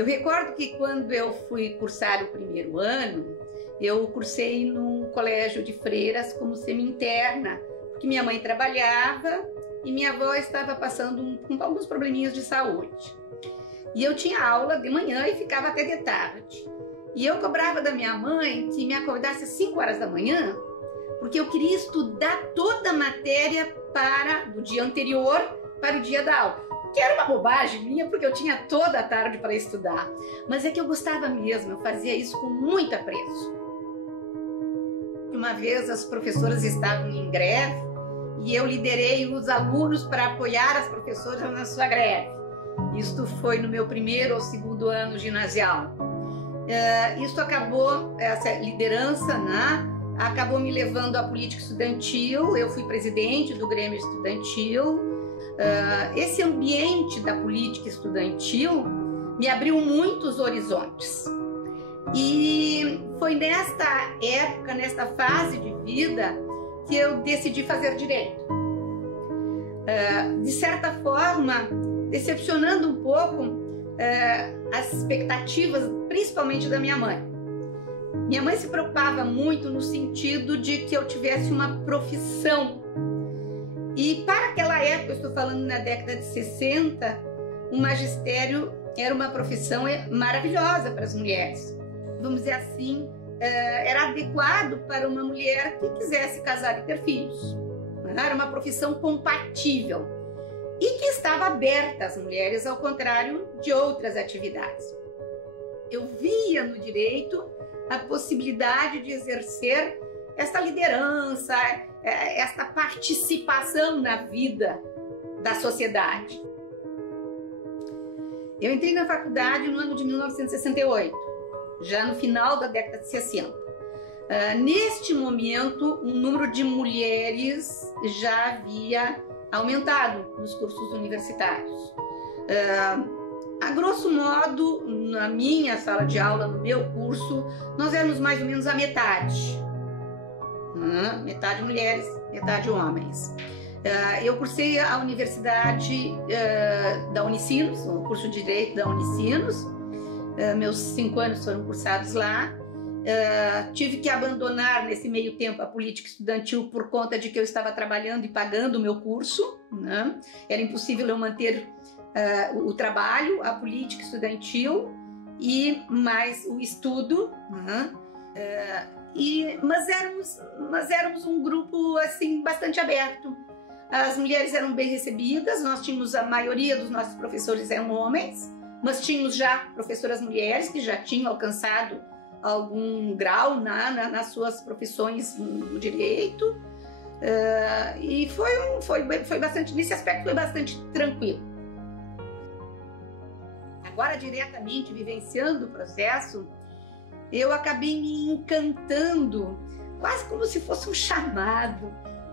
Eu recordo que quando eu fui cursar o primeiro ano, eu cursei num colégio de freiras como semi-interna, porque minha mãe trabalhava e minha avó estava passando com alguns probleminhas de saúde. E eu tinha aula de manhã e ficava até de tarde. E eu cobrava da minha mãe que me acordasse às 5 horas da manhã, porque eu queria estudar toda a matéria do dia anterior para o dia da aula. Que era uma bobagem minha, porque eu tinha toda a tarde para estudar. Mas é que eu gostava mesmo, eu fazia isso com muito apreço. Uma vez as professoras estavam em greve e eu liderei os alunos para apoiar as professoras na sua greve. Isto foi no meu primeiro ou segundo ano ginasial. Isso acabou, essa liderança, né, acabou me levando à política estudantil. Eu fui presidente do Grêmio Estudantil. Esse ambiente da política estudantil me abriu muitos horizontes. E foi nesta época, nesta fase de vida, que eu decidi fazer direito. De certa forma, decepcionando um pouco as expectativas, principalmente da minha mãe. Minha mãe se preocupava muito no sentido de que eu tivesse uma profissão. E para aquela época, eu estou falando na década de 60, o magistério era uma profissão maravilhosa para as mulheres. Vamos dizer assim, era adequado para uma mulher que quisesse casar e ter filhos. Era uma profissão compatível e que estava aberta às mulheres, ao contrário de outras atividades. Eu via no direito a possibilidade de exercer esta liderança, esta participação na vida da sociedade. Eu entrei na faculdade no ano de 1968, já no final da década de 60. Neste momento, o número de mulheres já havia aumentado nos cursos universitários. A grosso modo, na minha sala de aula, no meu curso, nós éramos mais ou menos a metade. Metade mulheres, metade homens. Eu cursei a universidade da Unicinos, o curso de Direito da Unicinos. Meus 5 anos foram cursados lá. Tive que abandonar nesse meio tempo a política estudantil por conta de que eu estava trabalhando e pagando o meu curso, né? Era impossível eu manter o trabalho, a política estudantil e mais o estudo, né? Mas éramos um grupo assim bastante aberto. As mulheres eram bem recebidas, nós tínhamos, a maioria dos nossos professores eram homens, mas tínhamos já professoras mulheres que já tinham alcançado algum grau nas suas profissões no direito, e foi bastante, nesse aspecto foi bastante tranquilo. Agora, diretamente vivenciando o processo, eu acabei me encantando, quase como se fosse um chamado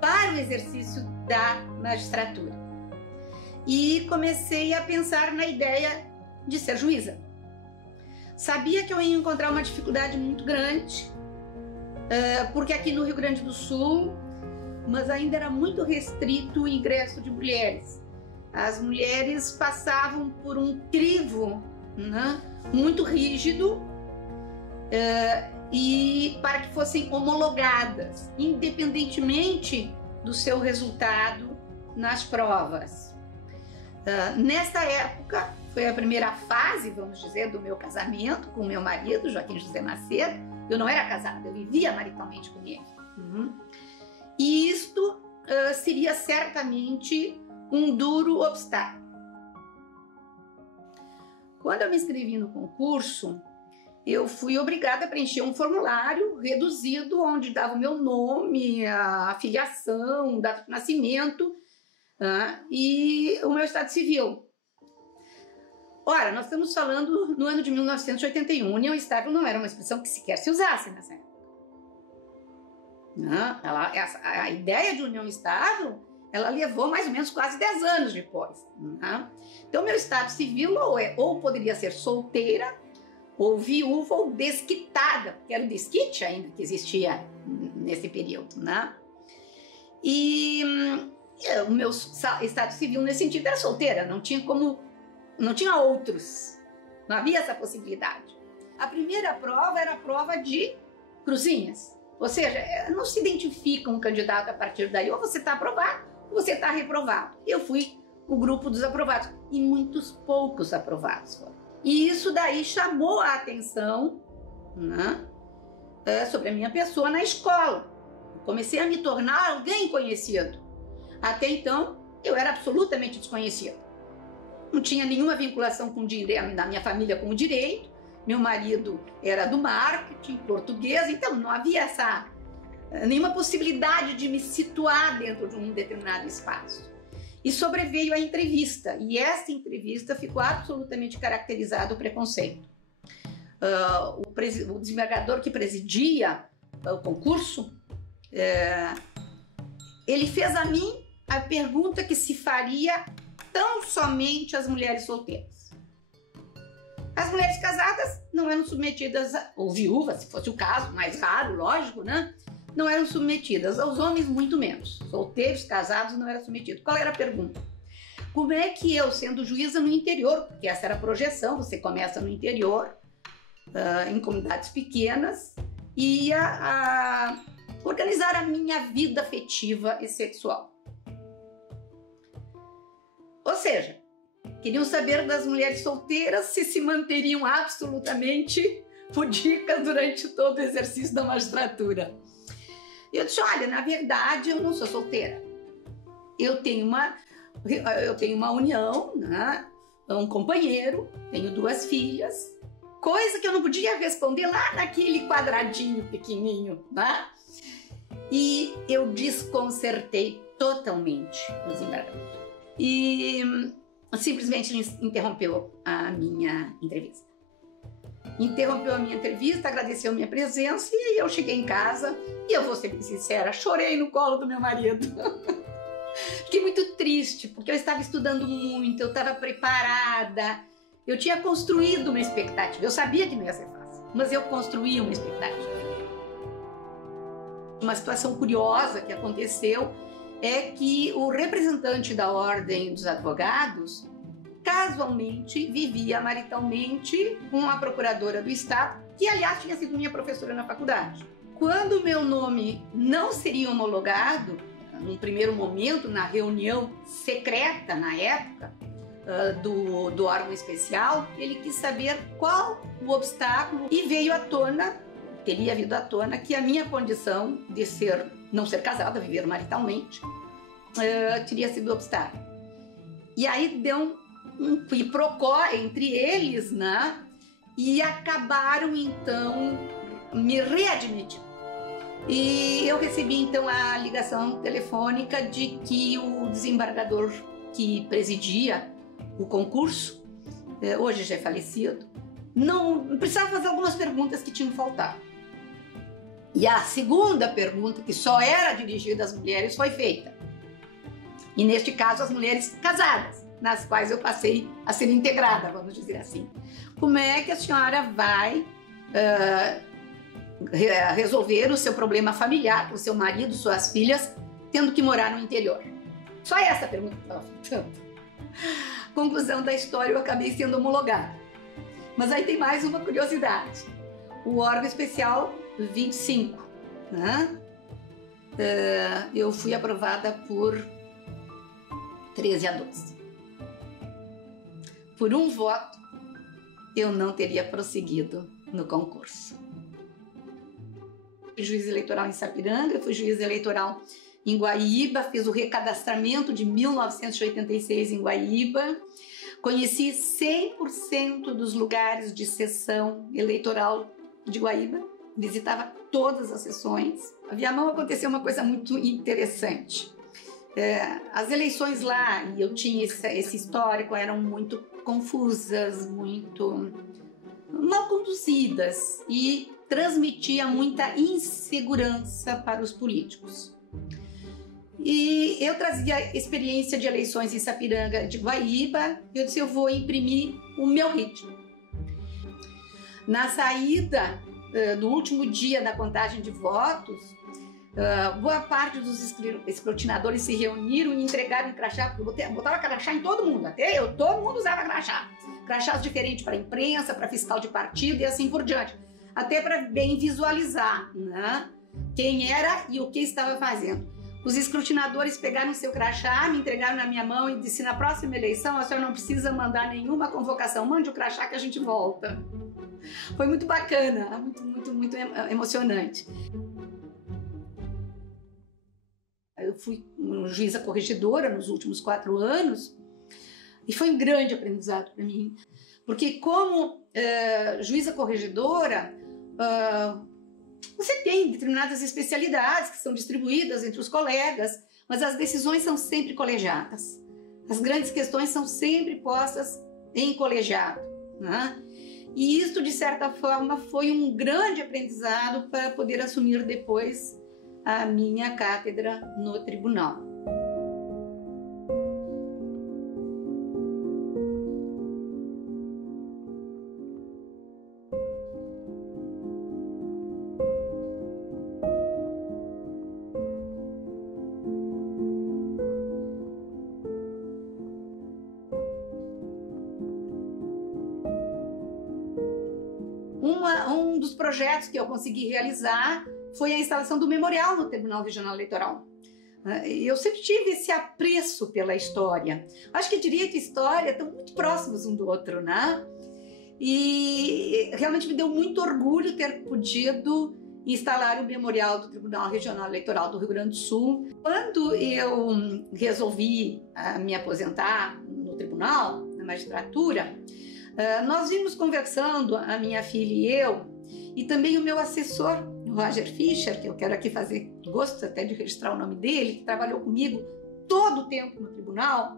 para o exercício da magistratura. E comecei a pensar na ideia de ser juíza. Sabia que eu ia encontrar uma dificuldade muito grande, porque aqui no Rio Grande do Sul, mas ainda era muito restrito o ingresso de mulheres. As mulheres passavam por um crivo, né, muito rígido, e para que fossem homologadas, independentemente do seu resultado nas provas. Nesta época, foi a primeira fase, vamos dizer, do meu casamento com o meu marido, Joaquim José Macedo. Eu não era casada, eu vivia maritalmente com ele. E isto seria certamente um duro obstáculo. Quando eu me inscrevi no concurso, eu fui obrigada a preencher um formulário reduzido, onde dava o meu nome, a filiação, data de nascimento, e o meu estado civil. Ora, nós estamos falando no ano de 1981, união estável não era uma expressão que sequer se usasse nessa época. A ideia de união estável, ela levou mais ou menos quase 10 anos depois. Então, meu estado civil ou poderia ser solteira, ou viúva, ou desquitada, porque era o desquite ainda que existia nesse período. E o meu estado civil nesse sentido era solteira, não tinha outros. Não havia essa possibilidade. A primeira prova era a prova de cruzinhas. Ou seja, não se identifica um candidato a partir daí. Ou você está aprovado, ou você está reprovado. Eu fui o grupo dos aprovados. E muitos poucos aprovados foram. E isso daí chamou a atenção, né, sobre a minha pessoa na escola. Comecei a me tornar alguém conhecido. Até então, eu era absolutamente desconhecida. Não tinha nenhuma vinculação com direito, da minha família com o direito. Meu marido era do marketing, português, então não havia nenhuma possibilidade de me situar dentro de um determinado espaço. E sobreveio a entrevista, e essa entrevista ficou absolutamente caracterizada o preconceito. O desembargador que presidia o concurso, ele fez a mim a pergunta que se faria tão somente às mulheres solteiras. As mulheres casadas não eram submetidas, ou viúvas, se fosse o caso, mais raro, lógico, né? Não eram submetidas, aos homens muito menos. Solteiros, casados não eram submetidos. Qual era a pergunta? Como é que eu, sendo juíza no interior, porque essa era a projeção, você começa no interior, em comunidades pequenas, ia organizar a minha vida afetiva e sexual. Ou seja, queriam saber das mulheres solteiras se manteriam absolutamente pudicas durante todo o exercício da magistratura. Eu disse, olha, na verdade eu não sou solteira. Eu tenho uma união, né? Um companheiro, tenho 2 filhas, coisa que eu não podia responder lá naquele quadradinho pequenininho, né? E eu desconcertei totalmente o desembargador. E simplesmente interrompeu a minha entrevista. Interrompeu a minha entrevista, agradeceu a minha presença e aí eu cheguei em casa e eu vou ser bem sincera, chorei no colo do meu marido. Fiquei muito triste porque eu estava estudando muito, eu estava preparada, eu tinha construído uma expectativa. Eu sabia que não ia ser fácil, mas eu construí uma expectativa. Uma situação curiosa que aconteceu é que o representante da Ordem dos Advogados casualmente vivia maritalmente com a procuradora do Estado, que aliás tinha sido minha professora na faculdade. Quando meu nome não seria homologado, num primeiro momento, na reunião secreta na época do órgão especial, ele quis saber qual o obstáculo e veio à tona, teria vindo à tona, que a minha condição de não ser casada, viver maritalmente, teria sido obstáculo. E aí deu um quiprocó entre eles, né? E acabaram então me readmitindo. E eu recebi então a ligação telefônica de que o desembargador que presidia o concurso, hoje já é falecido, não precisava fazer algumas perguntas que tinham faltado. E a segunda pergunta, que só era dirigida às mulheres, foi feita. E neste caso, as mulheres casadas, nas quais eu passei a ser integrada, vamos dizer assim. Como é que a senhora vai resolver o seu problema familiar com seu marido, suas filhas, tendo que morar no interior? Só essa pergunta que estava faltando. Conclusão da história, eu acabei sendo homologada. Mas aí tem mais uma curiosidade. O órgão especial 25, né? Eu fui aprovada por 13-12. Por um voto, eu não teria prosseguido no concurso. Fui juiz eleitoral em Sapiranga, fui juiz eleitoral em Guaíba, fiz o recadastramento de 1986 em Guaíba, conheci 100% dos lugares de sessão eleitoral de Guaíba, visitava todas as sessões. A Viamão aconteceu uma coisa muito interessante. As eleições lá, e eu tinha esse histórico, eram muito confusas, muito mal conduzidas e transmitia muita insegurança para os políticos. E eu trazia experiência de eleições em Sapiranga, de Guaíba, e eu disse, eu vou imprimir o meu ritmo. Na saída do último dia da contagem de votos, boa parte dos escrutinadores se reuniram e entregaram crachá, porque eu botava crachá em todo mundo, todo mundo usava crachá. Crachás diferentes para imprensa, para fiscal de partido e assim por diante. Até para bem visualizar, né, quem era e o que estava fazendo. Os escrutinadores pegaram seu crachá, me entregaram na minha mão e disse: na próxima eleição a senhora não precisa mandar nenhuma convocação, mande o crachá que a gente volta. Foi muito bacana, muito emocionante. Eu fui juíza corregedora nos últimos 4 anos e foi um grande aprendizado para mim, porque como juíza corregedora, você tem determinadas especialidades que são distribuídas entre os colegas, mas as decisões são sempre colegiadas. As grandes questões são sempre postas em colegiado, né? E isso, de certa forma, foi um grande aprendizado para poder assumir depois a minha cátedra no tribunal. Um dos projetos que eu consegui realizar foi a instalação do memorial no Tribunal Regional Eleitoral. Eu sempre tive esse apreço pela história. Acho que direito e história estão muito próximos um do outro, né? E realmente me deu muito orgulho ter podido instalar o memorial do Tribunal Regional Eleitoral do Rio Grande do Sul. Quando eu resolvi me aposentar no tribunal, na magistratura, nós vimos conversando, a minha filha e eu, e também o meu assessor, o Roger Fischer, que eu quero aqui fazer, gosto até de registrar o nome dele, que trabalhou comigo todo o tempo no tribunal.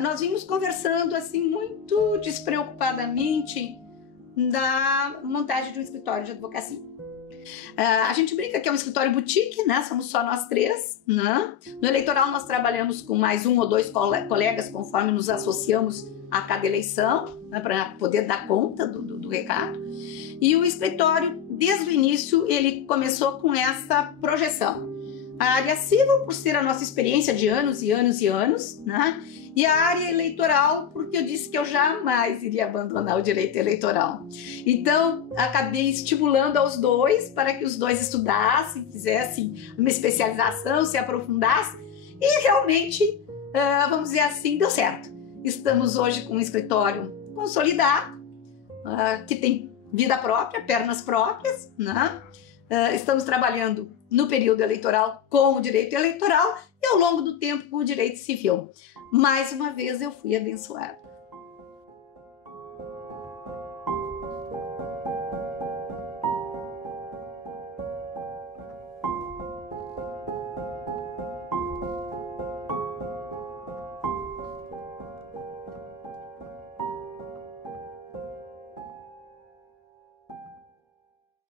Nós vimos conversando assim muito despreocupadamente da montagem de um escritório de advocacia. A gente brinca que é um escritório boutique, né? Somos só nós 3, né? No eleitoral nós trabalhamos com mais 1 ou 2 colegas conforme nos associamos a cada eleição, né, para poder dar conta do recado. E o escritório, desde o início, ele começou com essa projeção. A área civil, por ser a nossa experiência de anos e anos e anos, né? E a área eleitoral, porque eu disse que eu jamais iria abandonar o direito eleitoral. Então, acabei estimulando aos 2 para que os 2 estudassem, fizessem uma especialização, se aprofundassem, e realmente, vamos dizer assim, deu certo. Estamos hoje com um escritório consolidado, que tem vida própria, pernas próprias, né? Estamos trabalhando no período eleitoral com o direito eleitoral e ao longo do tempo com o direito civil. Mais uma vez eu fui abençoada.